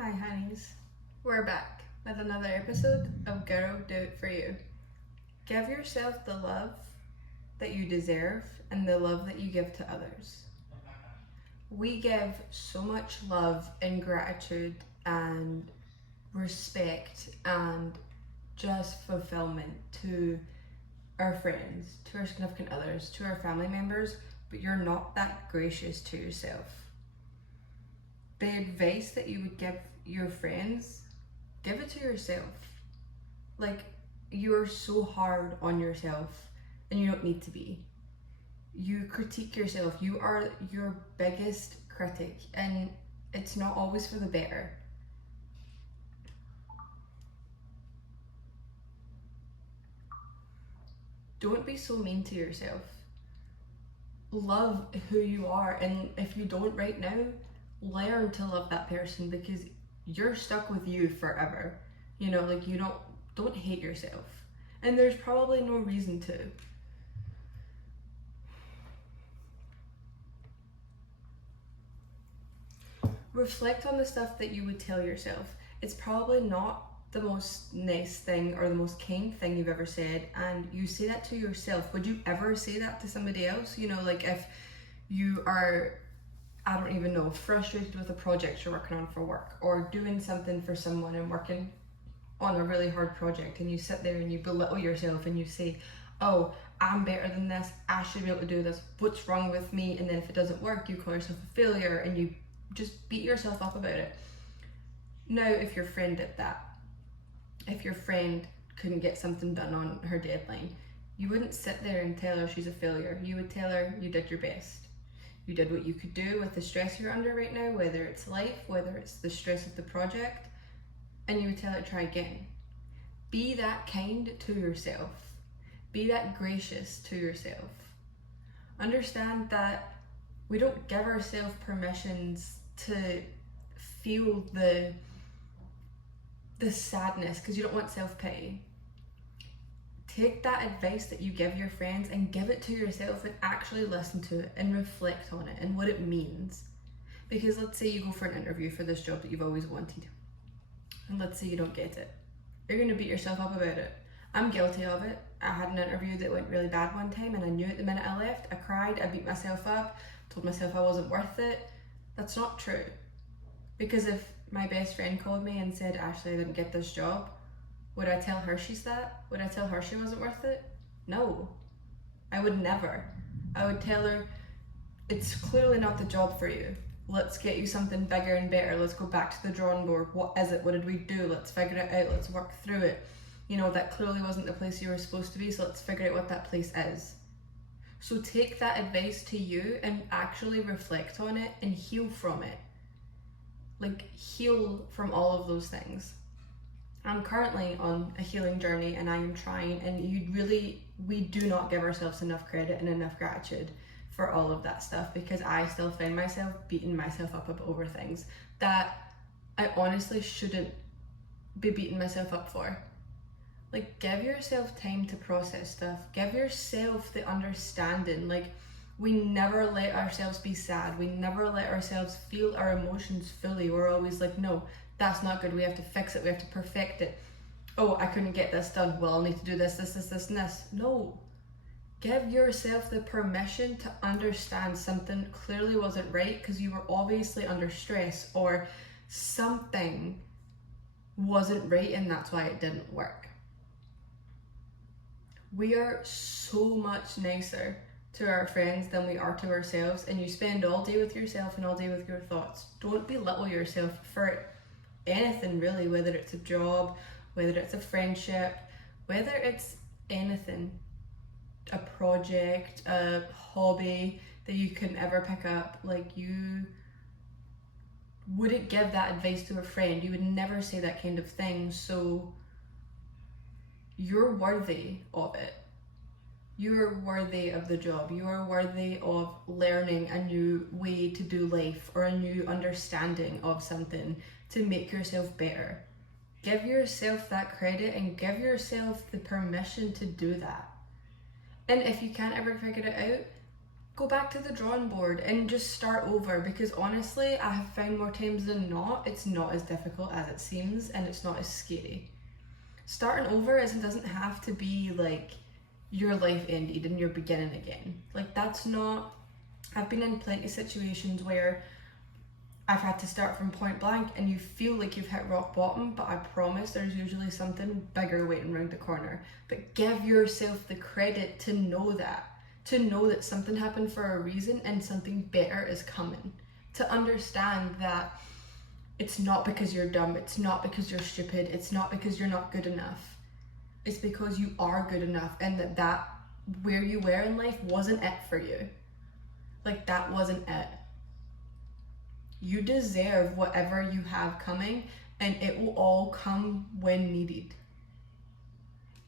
Hi honeys, we're back with another episode of Girl Do It For You. Give yourself the love that you deserve and the love that you give to others. We give so much love and gratitude and respect and just fulfillment to our friends, to our significant others, to our family members, but you're not that gracious to yourself. The advice that you would give your friends, give it to yourself. Like, you are so hard on yourself and you don't need to be. You critique yourself. You are your biggest critic and it's not always for the better. Don't be so mean to yourself. Love who you are, and if you don't right now, learn to love that person because you're stuck with you forever. You know, like, you don't hate yourself. And there's probably no reason to. Reflect on the stuff that you would tell yourself. It's probably not the most nice thing or the most kind thing you've ever said, and you say that to yourself. Would you ever say that to somebody else? You know, like if you are, I don't even know, frustrated with a project you're working on for work, or doing something for someone and working on a really hard project, and you sit there and you belittle yourself and you say, oh, I'm better than this, I should be able to do this, what's wrong with me? And then if it doesn't work, you call yourself a failure and you just beat yourself up about it. Now, if your friend did that, if your friend couldn't get something done on her deadline, you wouldn't sit there and tell her she's a failure. You would tell her you did your best. You did what you could do with the stress you're under right now, whether it's life, whether it's the stress of the project, and you would tell her try again. Be that kind to yourself. Be that gracious to yourself. Understand that we don't give ourselves permissions to feel the sadness because you don't want self-pity. Take that advice that you give your friends and give it to yourself and actually listen to it and reflect on it and what it means. Because let's say you go for an interview for this job that you've always wanted, and let's say you don't get it. You're going to beat yourself up about it. I'm guilty of it. I had an interview that went really bad one time and I knew it the minute I left. I cried, I beat myself up, told myself I wasn't worth it. That's not true. Because if my best friend called me and said, Ashley, I didn't get this job, would I tell her she's that? Would I tell her she wasn't worth it? No, I would never. I would tell her, it's clearly not the job for you. Let's get you something bigger and better. Let's go back to the drawing board. What is it? What did we do? Let's figure it out. Let's work through it. You know, that clearly wasn't the place you were supposed to be, so let's figure out what that place is. So take that advice to you and actually reflect on it and heal from it. Like, heal from all of those things. I'm currently on a healing journey and I am trying, and we do not give ourselves enough credit and enough gratitude for all of that stuff, because I still find myself beating myself up over things that I honestly shouldn't be beating myself up for. Like, give yourself time to process stuff. Give yourself the understanding. Like, we never let ourselves be sad. We never let ourselves feel our emotions fully. We're always like, no, that's not good. We have to fix it. We have to perfect it. Oh, I couldn't get this done. Well, I'll need to do this, and this. No. Give yourself the permission to understand something clearly wasn't right because you were obviously under stress, or something wasn't right and that's why it didn't work. We are so much nicer to our friends than we are to ourselves, and you spend all day with yourself and all day with your thoughts. Don't belittle yourself for anything really, whether it's a job, whether it's a friendship, whether it's anything, a project, a hobby that you couldn't ever pick up. Like, you wouldn't give that advice to a friend. You would never say that kind of thing. So you're worthy of it. You're worthy of the job. You are worthy of learning a new way to do life or a new understanding of something to make yourself better. Give yourself that credit and give yourself the permission to do that. And if you can't ever figure it out, go back to the drawing board and just start over, because honestly, I have found more times than not, it's not as difficult as it seems, and it's not as scary. Starting over doesn't have to be like your life ended and you're beginning again. Like, that's not, I've been in plenty of situations where I've had to start from point blank and you feel like you've hit rock bottom, but I promise there's usually something bigger waiting around the corner. But give yourself the credit to know that something happened for a reason and something better is coming. To understand that it's not because you're dumb, it's not because you're stupid, it's not because you're not good enough. It's because you are good enough, and that where you were in life wasn't it for you. Like, that wasn't it. You deserve whatever you have coming, and it will all come when needed.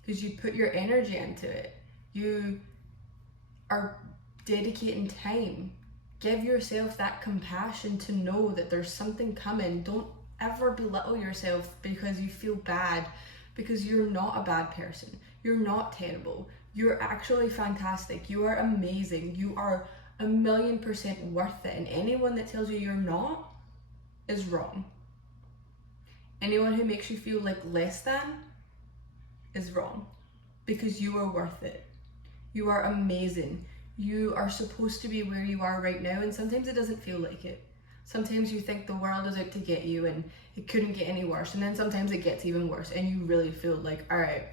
Because you put your energy into it. You are dedicating time. Give yourself that compassion to know that there's something coming. Don't ever belittle yourself because you feel bad, because you're not a bad person. You're not terrible. You're actually fantastic. You are amazing. You are 1,000,000% worth it. And anyone that tells you you're not is wrong. Anyone who makes you feel like less than is wrong, because you are worth it. You are amazing. You are supposed to be where you are right now, and sometimes it doesn't feel like it. Sometimes you think the world is out to get you and it couldn't get any worse, and then sometimes it gets even worse and you really feel like, all right,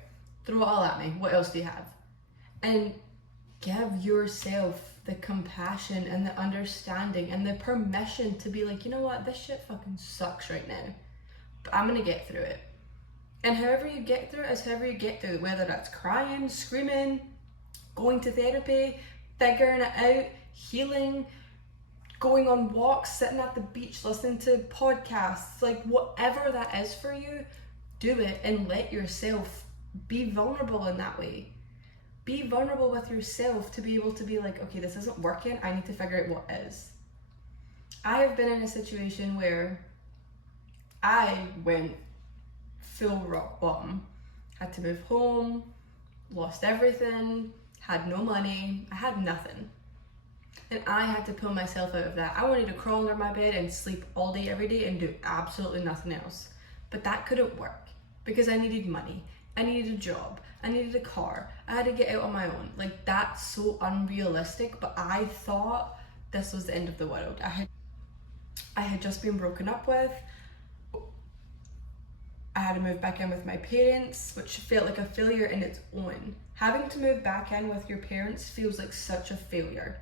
throw it all at me. What else do you have? And give yourself the compassion and the understanding and the permission to be like, you know what, this shit fucking sucks right now, but I'm gonna get through it. And however you get through it is however you get through it, whether that's crying, screaming, going to therapy, figuring it out, healing, going on walks, sitting at the beach, listening to podcasts, like whatever that is for you, do it and let yourself be vulnerable in that way. Be vulnerable with yourself to be able to be like, okay, this isn't working, I need to figure out what is. I have been in a situation where I went full rock bottom, had to move home, lost everything, had no money, I had nothing. And I had to pull myself out of that. I wanted to crawl under my bed and sleep all day, every day, and do absolutely nothing else. But that couldn't work because I needed money. I needed a job. I needed a car. I had to get out on my own. Like, that's so unrealistic, but I thought this was the end of the world. I had just been broken up with. I had to move back in with my parents, which felt like a failure in its own. Having to move back in with your parents feels like such a failure.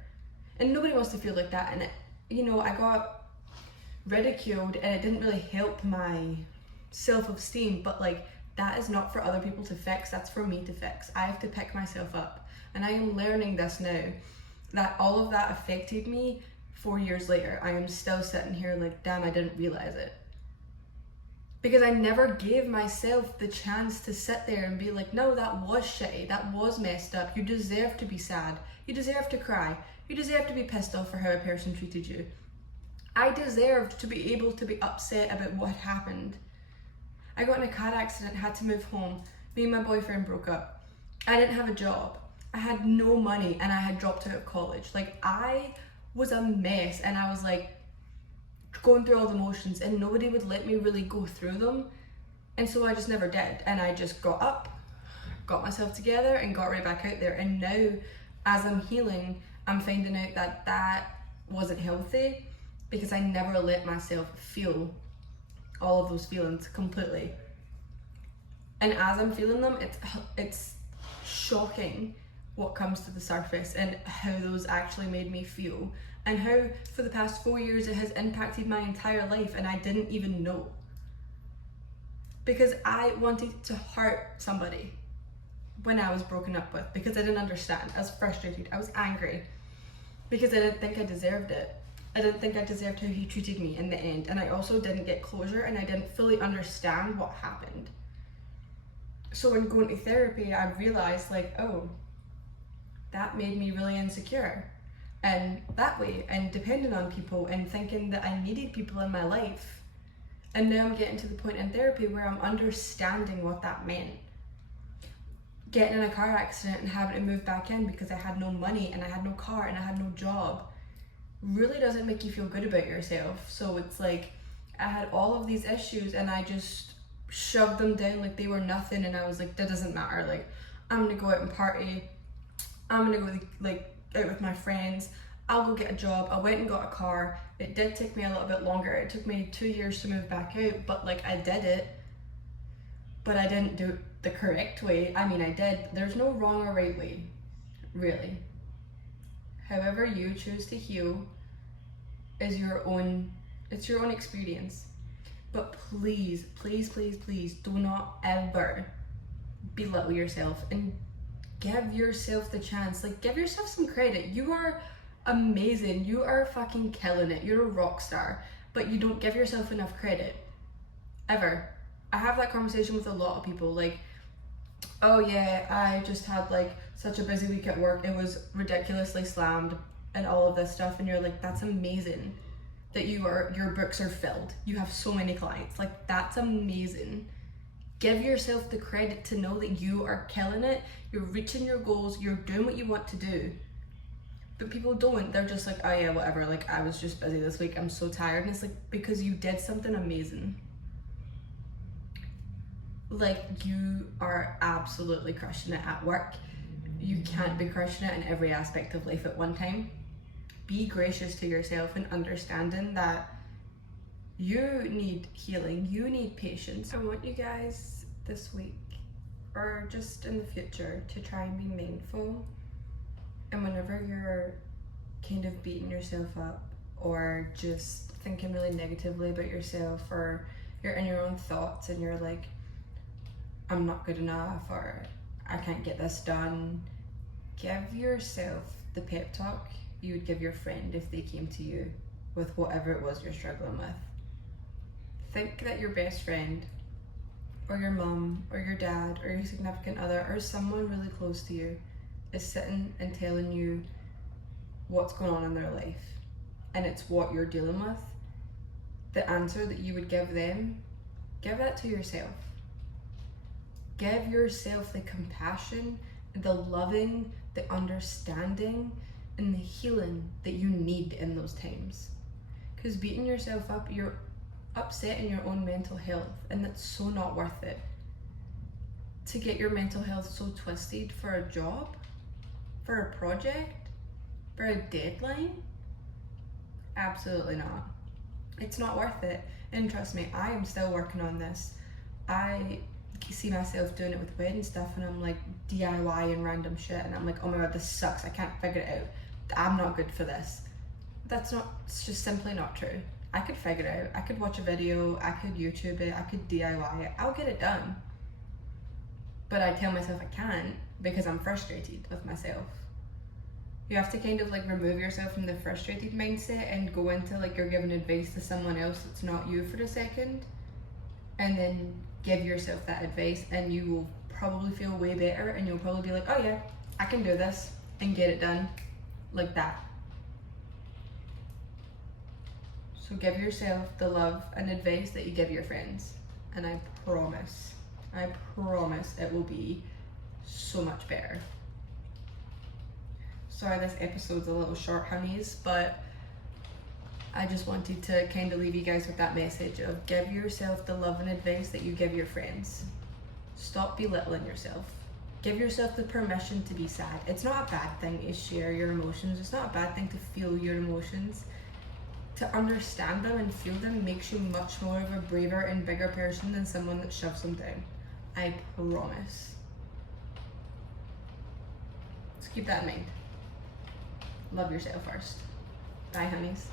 And nobody wants to feel like that. And I got ridiculed and it didn't really help my self-esteem, but like, that is not for other people to fix, that's for me to fix. I have to pick myself up. And I am learning this now, that all of that affected me 4 years later. I am still sitting here like, damn, I didn't realize it. Because I never gave myself the chance to sit there and be like, no, that was shitty, that was messed up, you deserve to be sad, you deserve to cry, you deserve to be pissed off for how a person treated you. I deserved to be able to be upset about what had happened. I got in a car accident, had to move home, me and my boyfriend broke up. I didn't have a job, I had no money, and I had dropped out of college. Like, I was a mess, and I was like, going through all the motions, and nobody would let me really go through them, and so I just never did. And I just got up, got myself together, and got right back out there. And now, as I'm healing, I'm finding out that that wasn't healthy, because I never let myself feel all of those feelings completely. And as I'm feeling them, it's shocking what comes to the surface and how those actually made me feel, and how for the past 4 years it has impacted my entire life, and I didn't even know. Because I wanted to hurt somebody when I was broken up with, because I didn't understand. I was frustrated, I was angry, because I didn't think I deserved it. I didn't think I deserved how he treated me in the end, and I also didn't get closure, and I didn't fully understand what happened. So in going to therapy, I realized like, oh, that made me really insecure. And that way, and depending on people, and thinking that I needed people in my life. And now I'm getting to the point in therapy where I'm understanding what that meant. getting in a car accident and having to move back in because I had no money and I had no car and I had no job really doesn't make you feel good about yourself. So it's like I had all of these issues and I just shoved them down like they were nothing, and I was like, that doesn't matter, like I'm gonna go out and party, I'm gonna go like out with my friends, I'll go get a job. I went and got a car. It did take me a little bit longer. It took me 2 years to move back out, but like I did it. But I didn't do it the correct way. I mean, I did. There's no wrong or right way, really. However you choose to heal is your own, it's your own experience. But please, please, please, please do not ever belittle yourself and give yourself the chance. Like, give yourself some credit. You are amazing. You are fucking killing it. You're a rock star. But you don't give yourself enough credit. Ever. I have that conversation with a lot of people, like, oh yeah, I just had like such a busy week at work, it was ridiculously slammed and all of this stuff, and you're like, that's amazing that your books are filled, you have so many clients, like that's amazing. Give yourself the credit to know that you are killing it, you're reaching your goals, you're doing what you want to do. But people don't, they're just like, oh yeah, whatever, like I was just busy this week, I'm so tired. And it's like, because you did something amazing. Like, you are absolutely crushing it at work. You can't be crushing it in every aspect of life at one time. Be gracious to yourself and understanding that you need healing, you need patience. I want you guys this week, or just in the future, to try and be mindful. And whenever you're kind of beating yourself up or just thinking really negatively about yourself, or you're in your own thoughts and you're like, I'm not good enough, or I can't get this done, give yourself the pep talk you would give your friend if they came to you with whatever it was you're struggling with. Think that your best friend, or your mum, or your dad, or your significant other, or someone really close to you is sitting and telling you what's going on in their life, and it's what you're dealing with. The answer that you would give them, give that to yourself. Give yourself the compassion, the loving, the understanding, and the healing that you need in those times. Because beating yourself up, you're upsetting your own mental health, and that's so not worth it. To get your mental health so twisted for a job, for a project, for a deadline, absolutely not. It's not worth it. And trust me, I am still working on this. I see myself doing it with wedding stuff, and I'm like DIY and random shit, and I'm like, oh my god, this sucks, I can't figure it out, I'm not good for this. That's not, it's just simply not true. I could figure it out, I could watch a video, I could YouTube it, I could DIY it, I'll get it done. But I tell myself I can't because I'm frustrated with myself. You have to kind of like remove yourself from the frustrated mindset and go into like you're giving advice to someone else that's not you for a second, and then give yourself that advice, and you will probably feel way better, and you'll probably be like, oh yeah, I can do this, and get it done like that. So give yourself the love and advice that you give your friends, and I promise it will be so much better. Sorry this episode's a little short, honeys, but I just wanted to kind of leave you guys with that message of give yourself the love and advice that you give your friends. Stop belittling yourself. Give yourself the permission to be sad. It's not a bad thing to share your emotions. It's not a bad thing to feel your emotions. To understand them and feel them makes you much more of a braver and bigger person than someone that shoves them down. I promise. So keep that in mind. Love yourself first. Bye, honeys.